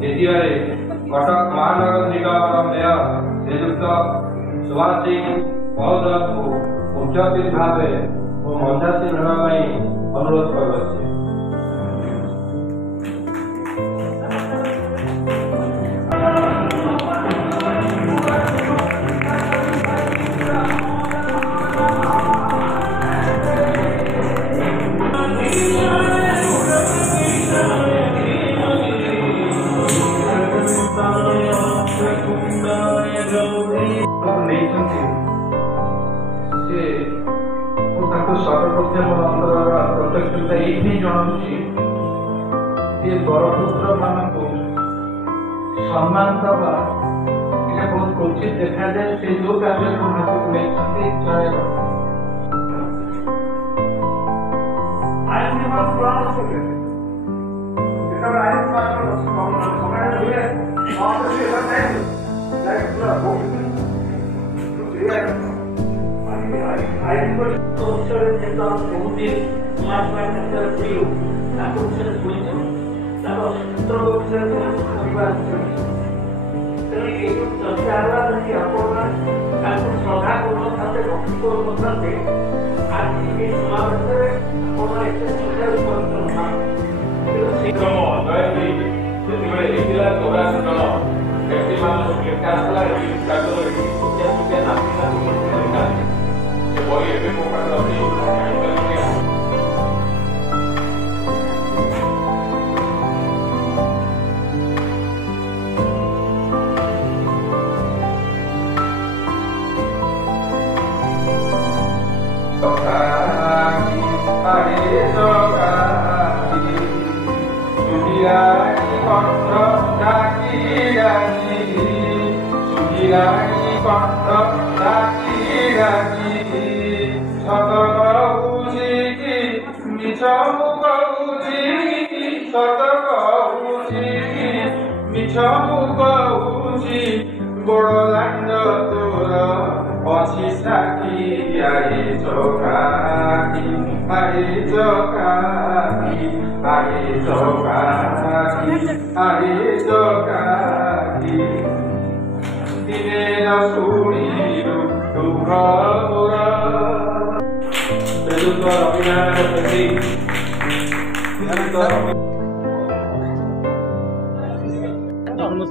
द्वितीय कटक महानगर निगम मेयर श्रीयुक्त सुभाष सिंह महोदय को मुख्य अतिथि भाव और मध्यासी अनुरोध कर प्रत्यक्षता ये जनाऊँगी बरपुत्र मान सम्मान दवा बहुत क्वचित देखा जाए से जो कार्यक्रम हाथ को लेकर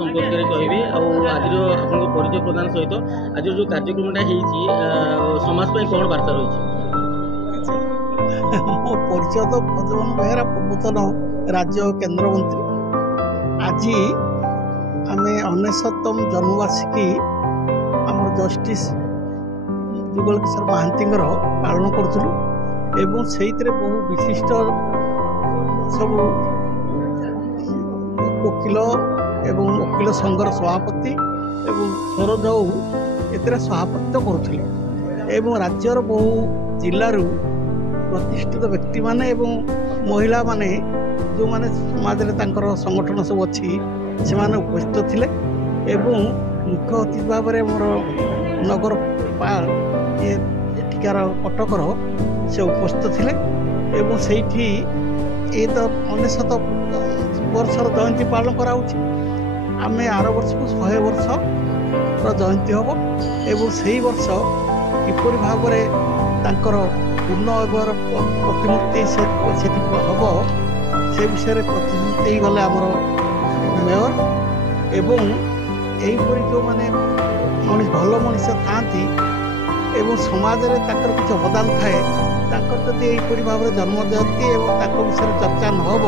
संपर्क कहि आज परिचय प्रदान सहित आज जो कार्यक्रमटा समाज कौन वार्ता रही मो परिचय तो पद्मन बेहरा पूर्वतन राज्य केंद्र मंत्री आज आम 99तम जन्मवार्षिकी आम जस्टिस जुगल किशोर महांती पालन करूँ से बहु विशिष्ट सब वकिल एवं वकिल संघर सभापति एवं सरोजाऊ एतिर सभापतित्व करुले राज्यर बहु जिलू प्रतिष्ठित व्यक्ति माने एवं महिला माने जो माने समाज रे तांकर संगठन सब अच्छी से माने उपस्थित थिले एवं मुख्य अतिथि भाव में मोर नगर पाल ये एठिकार कटकर से उपस्थित थिले एवं सेठी ये तो 99 वर्षर जयंती पालन कराउछि आमे आर वर्ष को 100 वर्ष जयंती हम एवं से वर्ष किपर भाव में तांकर पूर्ण अगर प्रतिमूर्ति से हम से विषय प्रतिश्रुति गले आमर मेयर एवं यहीपरी जो मैंने भल मनीष था समाज में किसी अवदान थाए जदि यहीपरी भाव में जन्म जयंती और विषय चर्चा नहब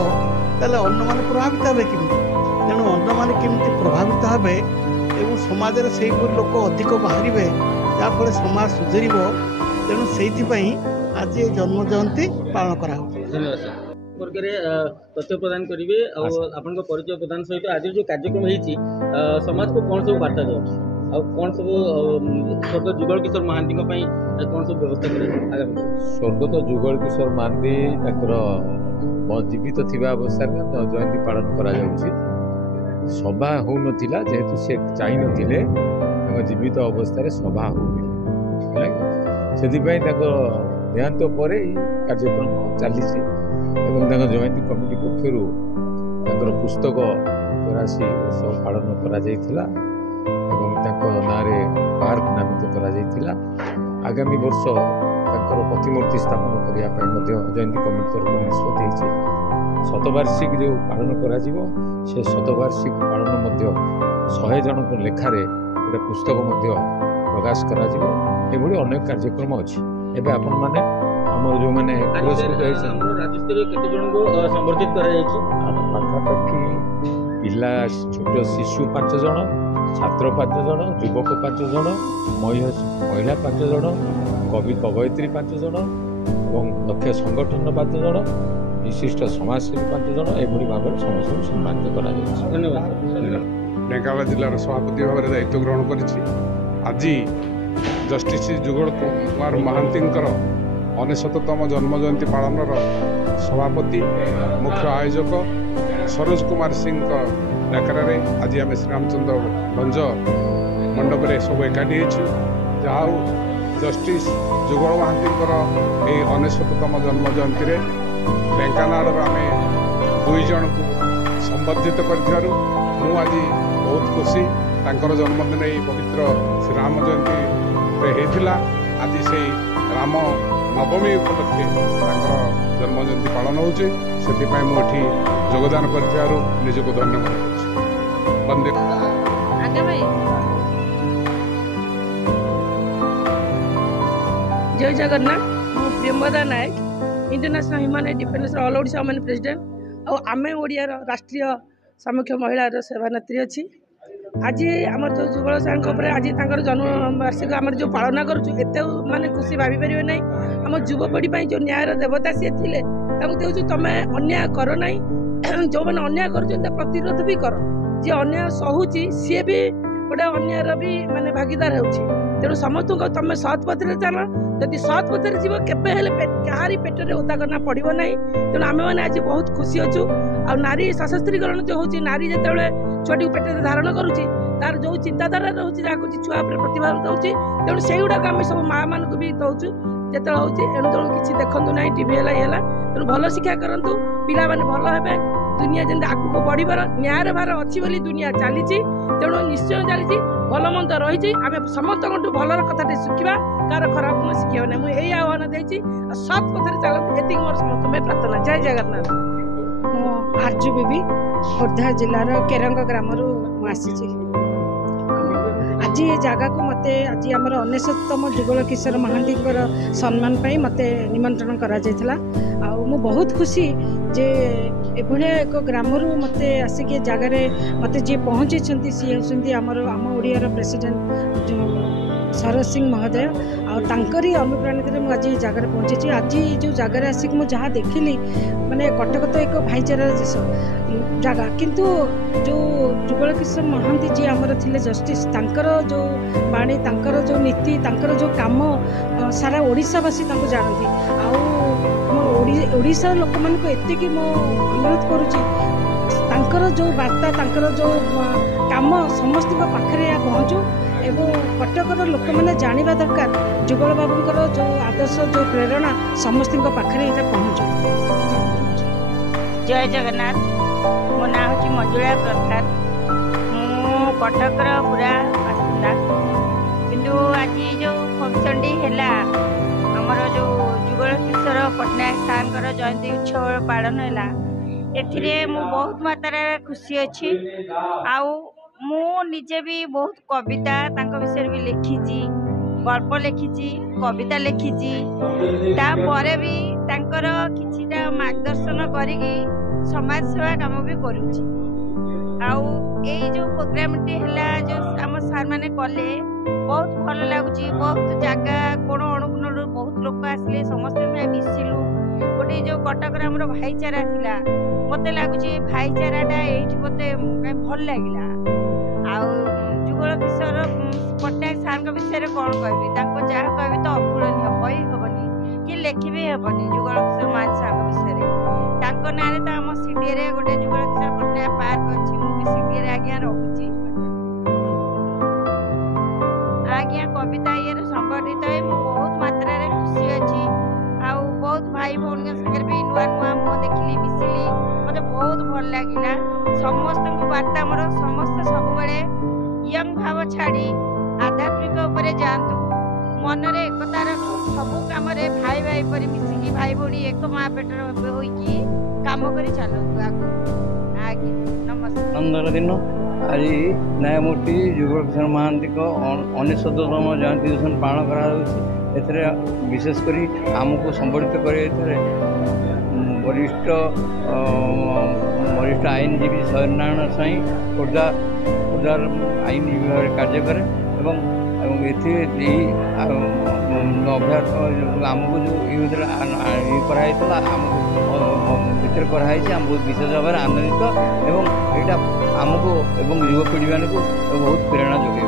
तेल अन्न मैंने प्रभावित हे कि तेणु अन्न मैंने केमती प्रभावित हे और समाज में से लोक अधिक बाहर जहाँफल समाज सुधर तेणु से आज ये जन्म जयंती पालन करा तथ्य प्रदान करेंगे आपण परिचय प्रदान सहित आज जो कार्यक्रम होती समाज को कौन सब वार्ता जाऊँ कौन सब स्वर्गत जुगल किशोर महांती कौन सब व्यवस्था करें स्वर्गत जुगल किशोर महांती जीवित थी अवस्था जयंती पालन करा सभा हो नाला जेहेतु से चाह न जीवित अवस्था सभा हो देहांत पर कार्यक्रम चली जयंती कमिटी पक्षर पुस्तक चौराशी वर्ष पालन करा नारे पार्क नामित करा आगामी वर्ष प्रतिमूर्ति स्थापन करने जयंती कमिटी तरफ निष्पत्ति शतवार्षिक जो पालन करा से शतवार्षिक पालन 100 जन लेखार गोटे पुस्तक प्रकाश करा अनेक कार्यक्रम अच्छी एवं आपण मैंने आमर जो मैंने पाखापाखि पिला छोट शिशु 5 जन छात्र 5 जन युवक 5 जन महिला 5 जन कवि कवयित्री 5 जन और दक्ष संगठन 5 जन विशिष्ट समाजसेवी 5 जन एभली भाव में समस्त सम्मानित करा ढेंकानाल जिलार सभापति भाव में दायित्व ग्रहण करी आज जस्टिस जुगल कुमार महांती 69तम जन्म जयंती पालन सभापति मुख्य आयोजक सरोज कुमार सिंह डाकरा आज आम श्रीरामचंद्र भंज मंडप में सब एकाठी जहाँ जस्टिस जुगल महांती 69तम जन्म जयंती ढेंकानाल आम 2 जन को संबर्धित कर आज बहुत खुशी तांकर जन्मदिन ये पवित्र श्रीराम जयंती होता आज से राम नवमी उपलक्षे जन्म जयंती पालन होती योगदान कर निजको धन्यवाद वंदे जय जगन्नाथ मु Premada Nayak international human right defender all Odisha women president और आम ओडिया राष्ट्रीय सामूहिक महिला सेवानेत्री अच्छी आज आम जो जुगल सार आज जन्म वार्षिक आम जो पालन करुँ माने खुशी भाभी पारे ना आम युवपीढ़ी जो न्यायर देवता सी थे कहूँ तुम अन्याय कर ना जो मैंने अन्याय कर प्रतिरोध भी कर जी अन्याय सहूची सी भी गोटे अन्यायर भी माने भागीदार हो तेणु समस्त तुम सत् पथरे चल जदि सत् पथरे जीव केवे कहारी पेटरे ओदा करना पड़ो ना तेणु आम मैंने आज बहुत खुशी अच्छु आ नारी सशस्त्रीकरण जो हो नारी जो छुआटी पेटे धारण करुच्ची तार जो चिंताधारा रोचे जहाँ छुआ प्रतिभा दौर तेणु से गुड़ाक आम सब माँ मान भी दौचु जो हो एणु तेणु किसी देखु ना टीवी है तेणु भल शिक्षा करूँ पिला मैंने भल हे दुनिया जमी आगू बढ़वर न्यायर भार अच्छी दुनिया चली तेणु निश्चय चली भल मंद रही आम समस्त भल कथा शिखा कार खराब गुण शिखा ना मुझे आह्वान देती सब कथा चलती ये मोर समस्त प्रार्थना जय जगन्नाथ आरजू बीबी खोर्धा जिलार केरंग ग्राम आसी आज ये जगह को मत आज आम 69तम जुगल किशोर महांती सम्मान पाई मत निमंत्रण करा मु बहुत खुशी जे एभलिया एक ग्राम मत आसिक जगार मत जी पहुँची सी होती आम ओडियार प्रेसिडेंट सरोज सिंह महोदय आंकरी अनुप्राणित आज जगार पहुँची आज जो जगार आसिक मुझे देखिली माने कटक तो एक भाईचारा जगह किंतु जो जुगल किशोर महांती जी आमर थिले जस्टिस तांकर जो बाणी तांकर जो नीति तांकर जो काम सारा ओडिशावासी जानती ओडिशा लोक मान को एतिकी मो अनुरोध करुच्ची तांकर जो वार्ता तांकर जो काम समस्त पाखरे पहुँचू एवं कटकर लोक मैंने जाना दरकार जुगल बाबूंकर जो आदर्श जो प्रेरणा समस्त पाखरे पहुँचू। जय जगन्नाथ मो ना हूँ मंजुला प्रसाद मु कटकर पूरा बासिंदा किंतु आज जो फंक्शन टी है आमर जो जुगल किशोर पट्टनायक सार जयंती उत्सव पालन है एथिरे मु बहुत मात्रा खुशी अच्छी आउ मु निजे भी बहुत कविता तांको विषय भी लिखी गल्प लिखी कविता लिखी तापरे भी तांकर किछिटा मार्गदर्शन करिकी समाज सेवा काम भी करुच्ची आउ ये जो प्रोग्राम टी है जो आम सार मैंने कले बहुत भल लगुच बहुत जगह कोण अणुकोण बहुत लोक आसिले समस्त मिसिलु गोटे जो कटक भाईचारा थिला मत लगुच भाईचाराटा ये मत भल लगे जुगल किशोर पट्टनायक सार विषय कौन कहबी जहाँ कहबी तो अपूरणीय कही हेनी कि लिखि भी हेनी जुगल किशोर महांती सार विषय ना तो आम सीडीए गोटे जुगल किशोर पट्टनायक पार्क अच्छी मुझे सीडीए आज्ञा रखुची आज्ञा कविता ये संगठित है बहुत मात्रा खुशी अच्छी आउ बहुत भाई भौणी संगे भी नुआ नुआ मुह देखिली मिसिली मत बहुत भल लगे समस्त वार्ता मोर समस्त सब यंग भाव छाड़ी आध्यात्मिक उपरे जातु मन रे एकता रखी सब कम भाई भाई पर मिसिकी भाई भौणी एक माँ पेट होइकी काम करी चलतु आगे नमस्कार। आनंदर दिन आज न्यायमूर्ति जुगल किशोर महांती को 69तम जयंती दिवस पालन करा विशेषकर आमको संबलित कर वरिष्ठ वरिष्ठ आईनजीवी सत्यनारायण साई खोर्धा खोर्धार आईनजीवी भाव कार्य करे अभ्यास आमको जो ये कराई भितर कराई आम बहुत विशेष भाव आनंदित एवं यहाँ आमको एवं युवपीढ़ी मान को बहुत प्रेरणा जोगे।